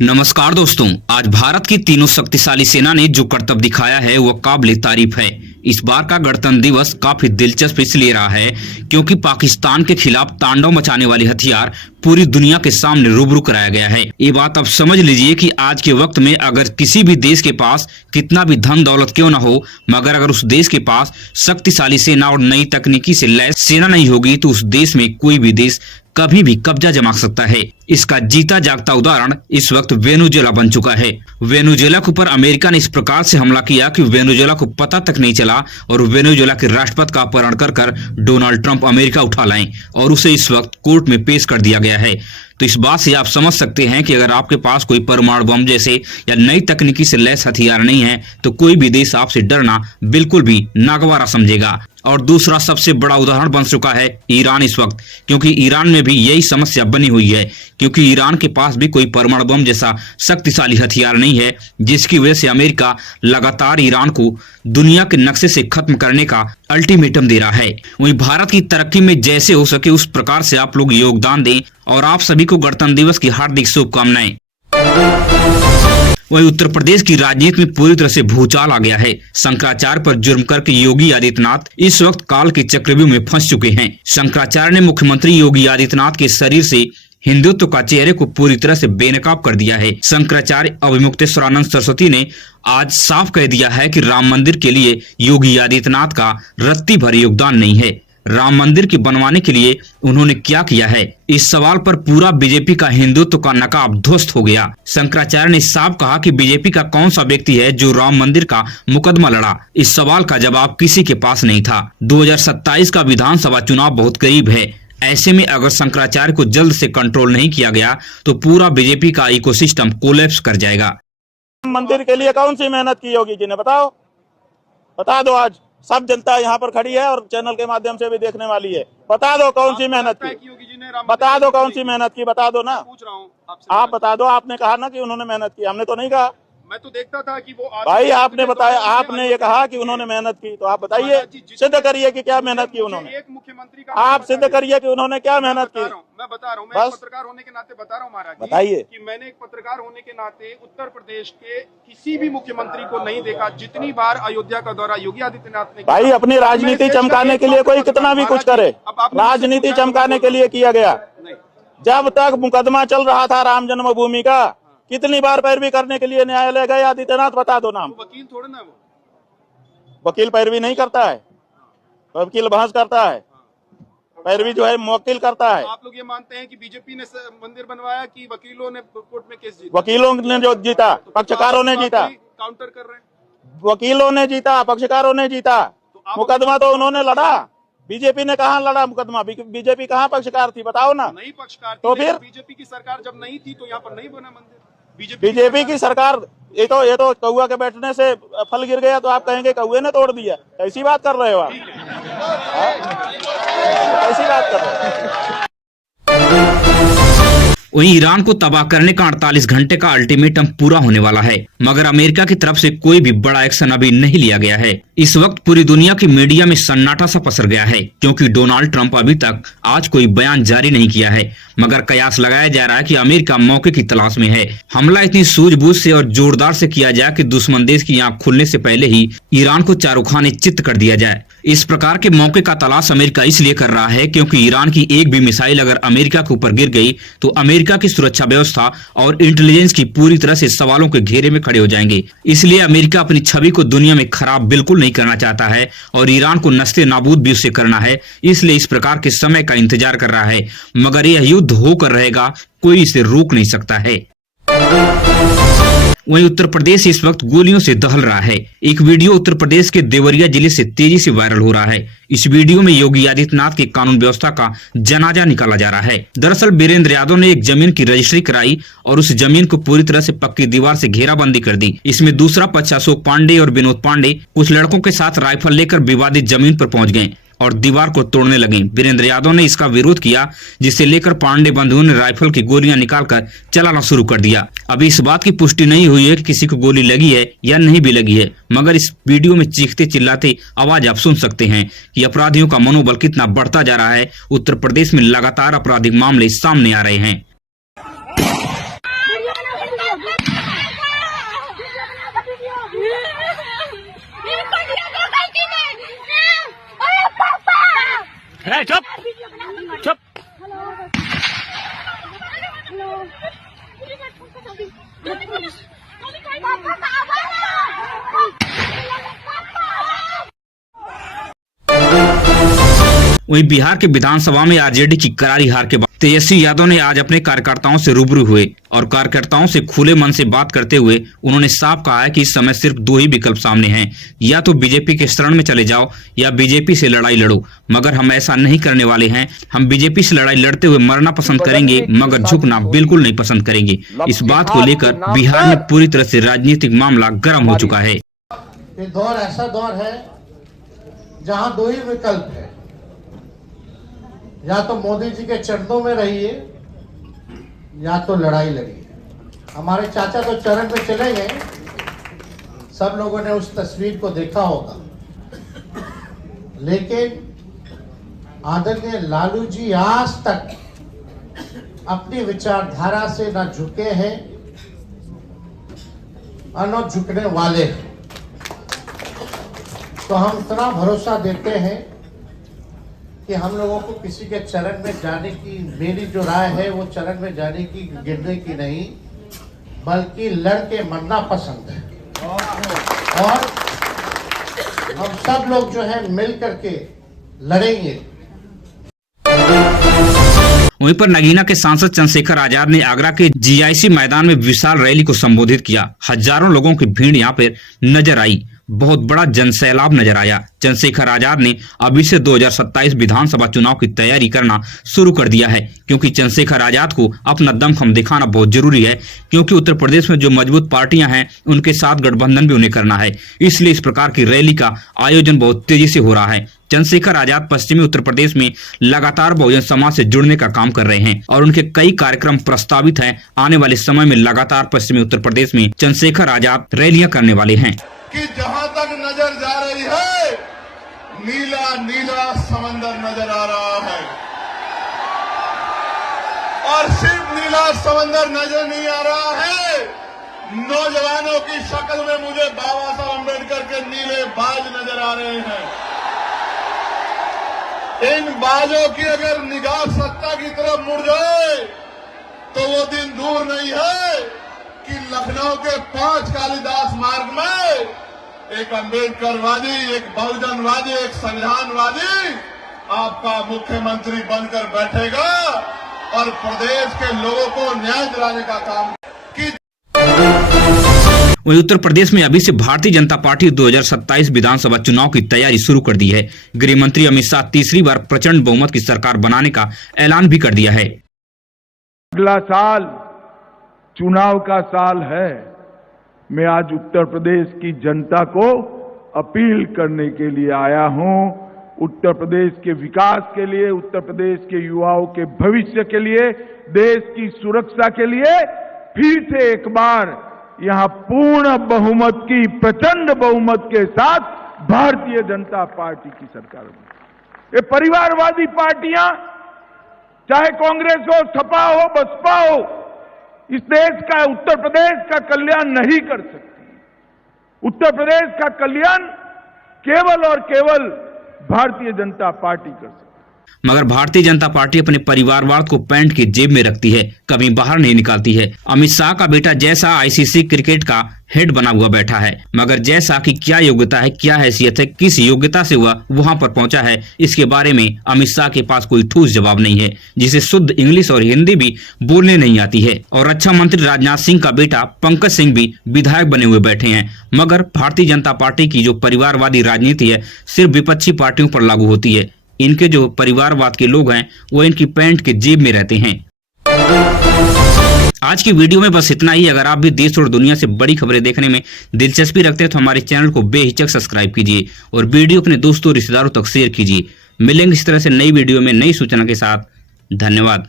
नमस्कार दोस्तों, आज भारत की तीनों शक्तिशाली सेना ने जो करतब दिखाया है वह काबिले तारीफ है। इस बार का गणतंत्र दिवस काफी दिलचस्प इसलिए रहा है क्योंकि पाकिस्तान के खिलाफ तांडव मचाने वाले हथियार पूरी दुनिया के सामने रूबरू कराया गया है। ये बात आप समझ लीजिए कि आज के वक्त में अगर किसी भी देश के पास कितना भी धन दौलत क्यों न हो, मगर अगर उस देश के पास शक्तिशाली सेना और नई तकनीकी से लैस सेना नहीं होगी तो उस देश में कोई भी देश कभी भी कब्जा जमा सकता है। इसका जीता जागता उदाहरण इस वक्त वेनेजुएला बन चुका है। वेनेजुएला के ऊपर अमेरिका ने इस प्रकार से हमला किया कि वेनेजुएला को पता तक नहीं चला और वेनेजुएला के राष्ट्रपति का अपहरण कर डोनाल्ड ट्रंप अमेरिका उठा लाए और उसे इस वक्त कोर्ट में पेश कर दिया गया है। तो इस बात से आप समझ सकते हैं कि अगर आपके पास कोई परमाणु बम जैसे या नई तकनीकी से लैस हथियार नहीं है तो कोई भी देश आपसे डरना बिल्कुल भी नागवारा समझेगा। और दूसरा सबसे बड़ा उदाहरण बन चुका है ईरान इस वक्त, क्योंकि ईरान में भी यही समस्या बनी हुई है, क्योंकि ईरान के पास भी कोई परमाणु बम जैसा शक्तिशाली हथियार नहीं है, जिसकी वजह से अमेरिका लगातार ईरान को दुनिया के नक्शे से खत्म करने का अल्टीमेटम दे रहा है। वहीं भारत की तरक्की में जैसे हो सके उस प्रकार से आप लोग योगदान दें और आप सभी को गणतंत्र दिवस की हार्दिक शुभकामनाएं। वहीं उत्तर प्रदेश की राजनीति में पूरी तरह से भूचाल आ गया है। शंकराचार्य पर जुर्म करके योगी आदित्यनाथ इस वक्त काल के चक्रव्यूह में फंस चुके हैं। शंकराचार्य ने मुख्यमंत्री योगी आदित्यनाथ के शरीर से हिंदुत्व का चेहरे को पूरी तरह से बेनकाब कर दिया है। शंकराचार्य अभिमुक्तेश्वरानंद सरस्वती ने आज साफ कह दिया है कि राम मंदिर के लिए योगी आदित्यनाथ का रत्ती भर योगदान नहीं है। राम मंदिर के बनवाने के लिए उन्होंने क्या किया है, इस सवाल पर पूरा बीजेपी का हिंदुत्व का नकाब ध्वस्त हो गया। शंकराचार्य ने साफ कहा कि बीजेपी का कौन सा व्यक्ति है जो राम मंदिर का मुकदमा लड़ा। इस सवाल का जवाब किसी के पास नहीं था। 2027 का विधानसभा चुनाव बहुत करीब है। ऐसे में अगर शंकराचार्य को जल्द से कंट्रोल नहीं किया गया तो पूरा बीजेपी का इकोसिस्टम कोलैप्स कर जाएगा। मंदिर के लिए कौन सी मेहनत की योगी जी ने, बताओ, बता दो। आज सब जनता यहाँ पर खड़ी है और चैनल के माध्यम से भी देखने वाली है। बता दो कौन सी मेहनत की, बता दो कौन सी मेहनत की, बता दो ना। पूछ रहा हूँ आप बता दो। आपने कहा ना कि उन्होंने मेहनत की, हमने तो नहीं कहा। मैं तो देखता था कि वो भाई आपने बताया, आपने ये कहा कि उन्होंने मेहनत की, तो आप बताइए, सिद्ध करिए कि क्या मेहनत की उन्होंने। एक मुख्यमंत्री का आप सिद्ध करिए कि उन्होंने क्या मेहनत की। मैं बता रहा हूँ, मैं एक पत्रकार होने के नाते बता रहा हूँ महाराज, बताइए कि मैंने एक पत्रकार होने के नाते उत्तर प्रदेश के किसी भी मुख्यमंत्री को नहीं देखा जितनी बार अयोध्या का दौरा योगी आदित्यनाथ ने। भाई अपनी राजनीति चमकाने के लिए कोई कितना भी कुछ करे, राजनीति चमकाने के लिए किया गया। जब तक मुकदमा चल रहा था राम जन्मभूमि का, कितनी बार पैरवी करने के लिए न्यायालय गए आदित्यनाथ, बता दो नाम। वकील थोड़े ना, वो वकील पैरवी नहीं करता है, वकील बहस करता है, पैरवी जो है मुवक्किल करता है। आप लोग ये मानते हैं कि बीजेपी ने मंदिर बनवाया कि वकीलों ने कोर्ट में केस जीता? वकीलों ने जो जीता, पक्षकारों ने जीता। काउंटर कर रहे हैं, वकीलों ने जीता, पक्षकारों ने जीता। मुकदमा तो उन्होंने लड़ा, बीजेपी ने कहाँ लड़ा मुकदमा? बीजेपी कहाँ पक्षकार थी, बताओ ना। नहीं पक्षकार थी, तो फिर बीजेपी की सरकार जब नहीं थी तो यहाँ पर नहीं बना मंदिर। बीजेपी की सरकार, ये तो कौआ के बैठने से फल गिर गया तो आप कहेंगे कौए ने तोड़ दिया। ऐसी बात कर रहे हो आप, ऐसी बात कर रहे हो। वहीं ईरान को तबाह करने का 48 घंटे का अल्टीमेटम पूरा होने वाला है, मगर अमेरिका की तरफ से कोई भी बड़ा एक्शन अभी नहीं लिया गया है। इस वक्त पूरी दुनिया की मीडिया में सन्नाटा सा पसर गया है, क्योंकि डोनाल्ड ट्रंप अभी तक आज कोई बयान जारी नहीं किया है, मगर कयास लगाया जा रहा है कि अमेरिका मौके की तलाश में है। हमला इतनी सूझबूझ से और जोरदार से किया जाए कि दुश्मन देश की आंख खुलने से पहले ही ईरान को चारों खाने चित्त कर दिया जाए। इस प्रकार के मौके का तलाश अमेरिका इसलिए कर रहा है क्योंकि ईरान की एक भी मिसाइल अगर अमेरिका के ऊपर गिर गई तो अमेरिका की सुरक्षा व्यवस्था और इंटेलिजेंस की पूरी तरह से सवालों के घेरे में खड़े हो जाएंगे। इसलिए अमेरिका अपनी छवि को दुनिया में खराब बिल्कुल नहीं करना चाहता है और ईरान को नस्ते नाबूद भी उससे करना है, इसलिए इस प्रकार के समय का इंतजार कर रहा है। मगर यह युद्ध होकर रहेगा, कोई इसे रोक नहीं सकता है। वहीं उत्तर प्रदेश इस वक्त गोलियों से दहल रहा है। एक वीडियो उत्तर प्रदेश के देवरिया जिले से तेजी से वायरल हो रहा है। इस वीडियो में योगी आदित्यनाथ की कानून व्यवस्था का जनाजा निकाला जा रहा है। दरअसल वीरेंद्र यादव ने एक जमीन की रजिस्ट्री कराई और उस जमीन को पूरी तरह से पक्की दीवार से घेराबंदी कर दी। इसमें दूसरा पक्ष अशोक पांडे और विनोद पांडे कुछ लड़कों के साथ राइफल लेकर विवादित जमीन पर पहुंच गए और दीवार को तोड़ने लगे। वीरेंद्र यादव ने इसका विरोध किया, जिसे लेकर पांडे बंधुओं ने राइफल की गोलियां निकालकर चलाना शुरू कर दिया। अभी इस बात की पुष्टि नहीं हुई है कि किसी को गोली लगी है या नहीं भी लगी है, मगर इस वीडियो में चीखते चिल्लाते आवाज आप सुन सकते हैं कि अपराधियों का मनोबल कितना बढ़ता जा रहा है। उत्तर प्रदेश में लगातार आपराधिक मामले सामने आ रहे हैं। ए, चुप चुप। वहीं बिहार के विधानसभा में आरजेडी की करारी हार के बाद तेजस्वी यादव ने आज अपने कार्यकर्ताओं से रूबरू हुए और कार्यकर्ताओं से खुले मन से बात करते हुए उन्होंने साफ कहा है कि इस समय सिर्फ दो ही विकल्प सामने हैं, या तो बीजेपी के शरण में चले जाओ या बीजेपी से लड़ाई लड़ो, मगर हम ऐसा नहीं करने वाले हैं। हम बीजेपी से लड़ाई लड़ते हुए मरना पसंद करेंगे मगर झुकना बिल्कुल नहीं पसंद करेंगे। इस बात को लेकर बिहार में पूरी तरह से राजनीतिक मामला गर्म हो चुका है। ये दौर ऐसा दौर है जहां दो ही विकल्प है, या तो मोदी जी के चरणों में रहिए या तो लड़ाई लड़िए। हमारे चाचा तो चरण में चले गए, सब लोगों ने उस तस्वीर को देखा होगा, लेकिन आदरणीय लालू जी आज तक अपनी विचारधारा से न झुके हैं और न झुकने वाले हैं। तो हम इतना भरोसा देते हैं कि हम लोगों को किसी के चरण में जाने की, मेरी जो राय है वो चरण में जाने की, गिरने की नहीं, बल्कि लड़के मरना पसंद है। और हम सब लोग जो है मिल करके लड़ेंगे। वहीं पर नगीना के सांसद चंद्रशेखर आजाद ने आगरा के जीआईसी मैदान में विशाल रैली को संबोधित किया। हजारों लोगों की भीड़ यहाँ पर नजर आई, बहुत बड़ा जनसैलाब नजर आया। चंद्रशेखर आजाद ने अभी से 2027 विधानसभा चुनाव की तैयारी करना शुरू कर दिया है, क्योंकि चंद्रशेखर आजाद को अपना दमखम दिखाना बहुत जरूरी है, क्योंकि उत्तर प्रदेश में जो मजबूत पार्टियां हैं उनके साथ गठबंधन भी उन्हें करना है। इसलिए इस प्रकार की रैली का आयोजन बहुत तेजी से हो रहा है। चंद्रशेखर आजाद पश्चिमी उत्तर प्रदेश में लगातार बहुजन समाज से जुड़ने का काम कर रहे हैं और उनके कई कार्यक्रम प्रस्तावित हैं। आने वाले समय में लगातार पश्चिमी उत्तर प्रदेश में चंद्रशेखर आजाद रैलियां करने वाले हैं। कि जहां तक नजर जा रही है नीला नीला समंदर नजर आ रहा है, और सिर्फ नीला समंदर नजर नहीं आ रहा है, नौजवानों की शक्ल में मुझे बाबा साहब अम्बेडकर के नीले बाज नजर आ रहे हैं। इन बाजों की अगर निगाह सत्ता की तरफ मुड़ जाए तो वो दिन दूर नहीं है कि लखनऊ के 5 कालिदास मार्ग में एक अम्बेडकरवादी, एक बहुजनवादी, एक संविधानवादी आपका मुख्यमंत्री बनकर बैठेगा और प्रदेश के लोगों को न्याय दिलाने का काम की। वहीं उत्तर प्रदेश में अभी से भारतीय जनता पार्टी 2027 विधानसभा चुनाव की तैयारी शुरू कर दी है। गृह मंत्री अमित शाह तीसरी बार प्रचंड बहुमत की सरकार बनाने का ऐलान भी कर दिया है। अगला साल चुनाव का साल है। मैं आज उत्तर प्रदेश की जनता को अपील करने के लिए आया हूं। उत्तर प्रदेश के विकास के लिए, उत्तर प्रदेश के युवाओं के भविष्य के लिए, देश की सुरक्षा के लिए फिर से एक बार यहां पूर्ण बहुमत की, प्रचंड बहुमत के साथ भारतीय जनता पार्टी की सरकार बनी। ये परिवारवादी पार्टियां, चाहे कांग्रेस हो, सपा हो, बसपा हो, इस देश का, उत्तर प्रदेश का कल्याण नहीं कर सकती। उत्तर प्रदेश का कल्याण केवल और केवल भारतीय जनता पार्टी कर सकती। मगर भारतीय जनता पार्टी अपने परिवारवाद को पैंट की जेब में रखती है, कभी बाहर नहीं निकालती है। अमित शाह का बेटा जय शाह आईसीसी क्रिकेट का हेड बना हुआ बैठा है, मगर जय शाह की क्या योग्यता है, क्या हैसियत है, किस योग्यता से वह वहां पर पहुंचा है, इसके बारे में अमित शाह के पास कोई ठोस जवाब नहीं है, जिसे शुद्ध इंग्लिश और हिंदी भी बोलने नहीं आती है। और रक्षा मंत्री राजनाथ सिंह का बेटा पंकज सिंह भी विधायक बने हुए बैठे हैं, मगर भारतीय जनता पार्टी की जो परिवारवादी राजनीति है सिर्फ विपक्षी पार्टियों पर लागू होती है। इनके जो परिवारवाद के लोग हैं वो इनकी पैंट के जेब में रहते हैं। आज की वीडियो में बस इतना ही। अगर आप भी देश और दुनिया से बड़ी खबरें देखने में दिलचस्पी रखते हैं तो हमारे चैनल को बेहिचक सब्सक्राइब कीजिए और वीडियो अपने दोस्तों और रिश्तेदारों तक शेयर कीजिए। मिलेंगे इस तरह से नई वीडियो में नई सूचना के साथ। धन्यवाद।